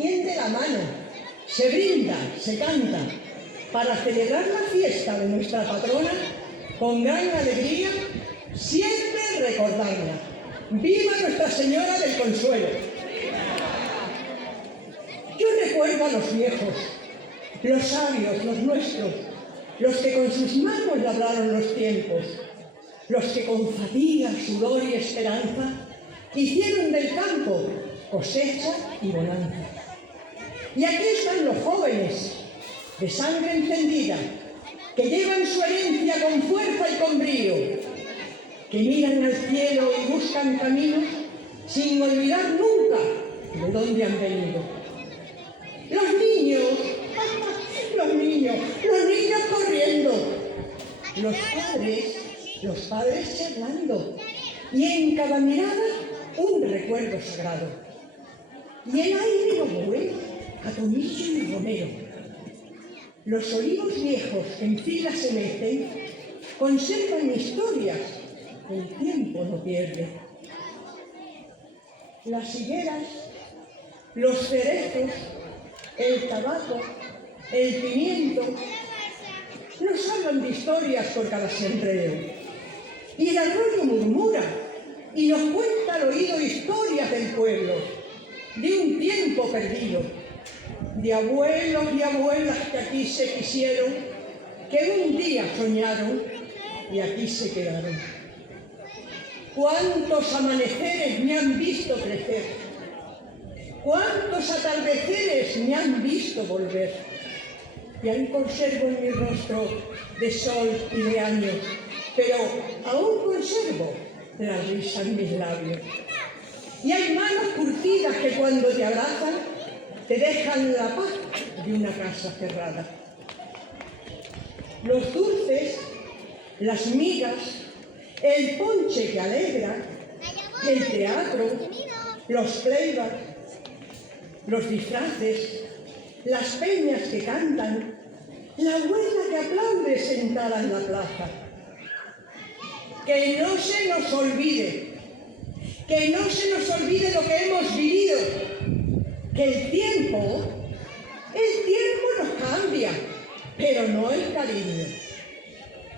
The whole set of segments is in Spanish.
tiende la mano, se brinda, se canta, para celebrar la fiesta de nuestra patrona con gran alegría, siempre recordarla. ¡Viva Nuestra Señora del Consuelo! Yo recuerdo a los viejos, los sabios, los nuestros, los que con sus manos labraron los tiempos, los que con fatiga, sudor y esperanza hicieron del campo cosecha y bonanza. Y aquí están los jóvenes, de sangre encendida, que llevan su herencia con fuerza y con brío, que miran al cielo y buscan caminos sin olvidar nunca de dónde han venido. Los niños corriendo, los padres charlando, y en cada mirada un recuerdo sagrado. Y el aire lo huele a tomillo y romero. Los olivos viejos que en fila se mecen conservan historias que el tiempo no pierde. Las higueras, los cerezos, el tabaco, el pimiento, nos hablan de historias por cada sembrero. Y el arroyo murmura y nos cuenta al oído historias del pueblo, de un tiempo perdido, de abuelos y abuelas que aquí se quisieron, que un día soñaron y aquí se quedaron. Cuántos amaneceres me han visto crecer, cuántos atardeceres me han visto volver, y aún conservo en mi rostro de sol y de años, pero aún conservo la risa en mis labios. Y hay manos curtidas que cuando te abrazan te dejan la paz de una casa cerrada. Los dulces, las migas, el ponche que alegra, el teatro, los playbacks, los disfraces, las peñas que cantan, la abuela que aplaude sentada en la plaza. Que no se nos olvide lo que hemos vivido, que el tiempo nos cambia, pero no el cariño.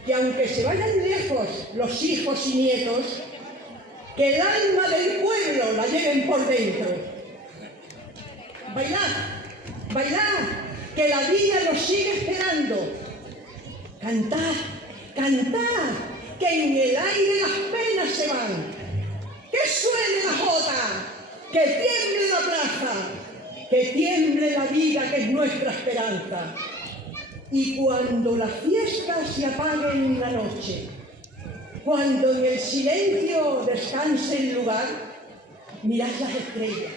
Que aunque se vayan lejos los hijos y nietos, que el alma del pueblo la lleven por dentro. Bailad, que la vida nos sigue esperando. Cantad, que en el aire las penas se van. Que suene la jota, que tiemble la plaza, que tiemble la vida que es nuestra esperanza. Y cuando la fiesta se apague en la noche, cuando en el silencio descanse el lugar, mirad las estrellas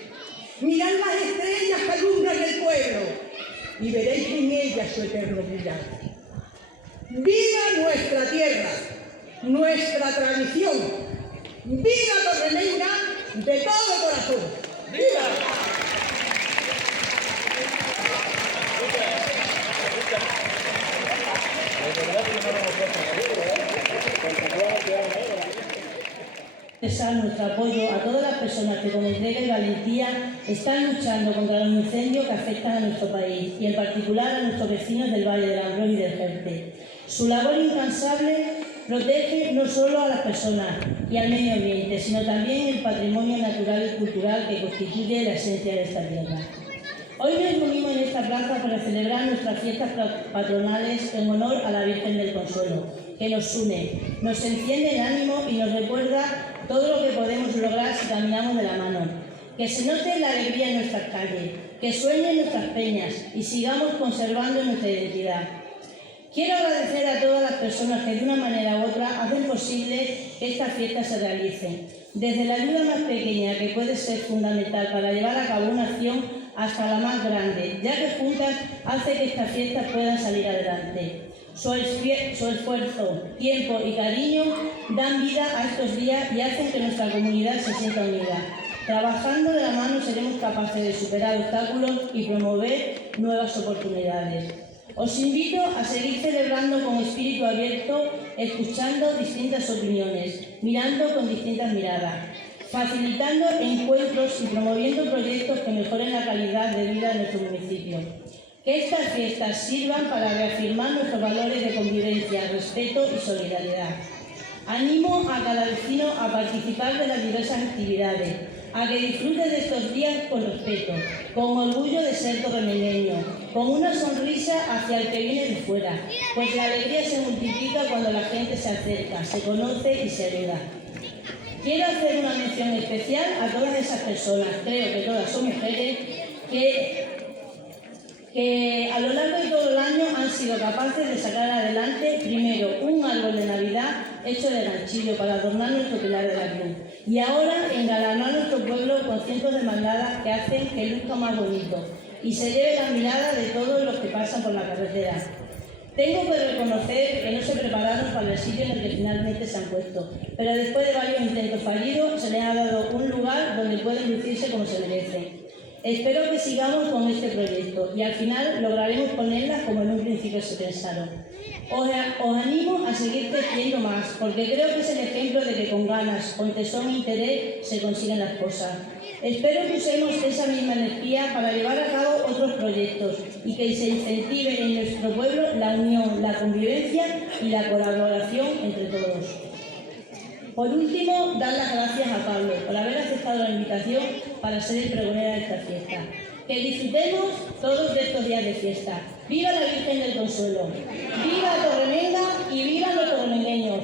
que alumbran el pueblo, y veréis en ellas su eterno brillar. ¡Viva nuestra tierra, nuestra tradición! ¡Viva Torrenegra de todo corazón! ¡Viva! Expresar nuestro apoyo a todas las personas que con entrega y valentía están luchando contra los incendios que afectan a nuestro país y en particular a nuestros vecinos del Valle del Ambrós y del Jerte. Su labor incansable protege no solo a las personas y al medio ambiente, sino también el patrimonio natural y cultural que constituye la esencia de esta tierra. Hoy nos reunimos en esta plaza para celebrar nuestras fiestas patronales en honor a la Virgen del Consuelo, que nos une, nos enciende el ánimo y nos recuerda todo lo que podemos lograr si caminamos de la mano. Que se note la alegría en nuestras calles, que sueñen nuestras peñas y sigamos conservando nuestra identidad. Quiero agradecer a todas las personas que de una manera u otra hacen posible que estas fiestas se realicen. Desde la ayuda más pequeña, que puede ser fundamental para llevar a cabo una acción, hasta la más grande, ya que juntas hace que estas fiestas puedan salir adelante. Su esfuerzo, tiempo y cariño dan vida a estos días y hacen que nuestra comunidad se sienta unida. Trabajando de la mano seremos capaces de superar obstáculos y promover nuevas oportunidades. Os invito a seguir celebrando con espíritu abierto, escuchando distintas opiniones, mirando con distintas miradas, facilitando encuentros y promoviendo proyectos que mejoren la calidad de vida nuestro municipio. Que estas fiestas sirvan para reafirmar nuestros valores de convivencia, respeto y solidaridad. Animo a cada vecino a participar de las diversas actividades, a que disfruten de estos días con respeto, con orgullo de ser torremeño, con una sonrisa hacia el que viene de fuera, pues la alegría se multiplica cuando la gente se acerca, se conoce y se ayuda. Quiero hacer una mención especial a todas esas personas, creo que todas son mujeres, que a lo largo de todo el año han sido capaces de sacar adelante, primero, un árbol de Navidad hecho de ganchillo para adornar nuestro pilar de la cruz, y ahora engalanar nuestro pueblo con cientos de mandadas que hacen que luzca más bonito y se lleve la mirada de todos los que pasan por la carretera. Tengo que reconocer que no se prepararon para el sitio en el que finalmente se han puesto, pero después de varios intentos fallidos se les ha dado un lugar donde pueden lucirse como se merecen. Espero que sigamos con este proyecto y al final lograremos ponerlas como en un principio se pensaron. Os animo a seguir creciendo más, porque creo que es el ejemplo de que con ganas, con tesón e interés se consiguen las cosas. Espero que usemos esa misma energía para llevar a cabo otros proyectos y que se incentive en nuestro pueblo la unión, la convivencia y la colaboración entre todos. Por último, dar las gracias a Pablo por haber aceptado la invitación para ser el pregonero de esta fiesta. Que disfrutemos todos de estos días de fiesta. ¡Viva la Virgen del Consuelo! ¡Viva Torremenga y viva los torremeños!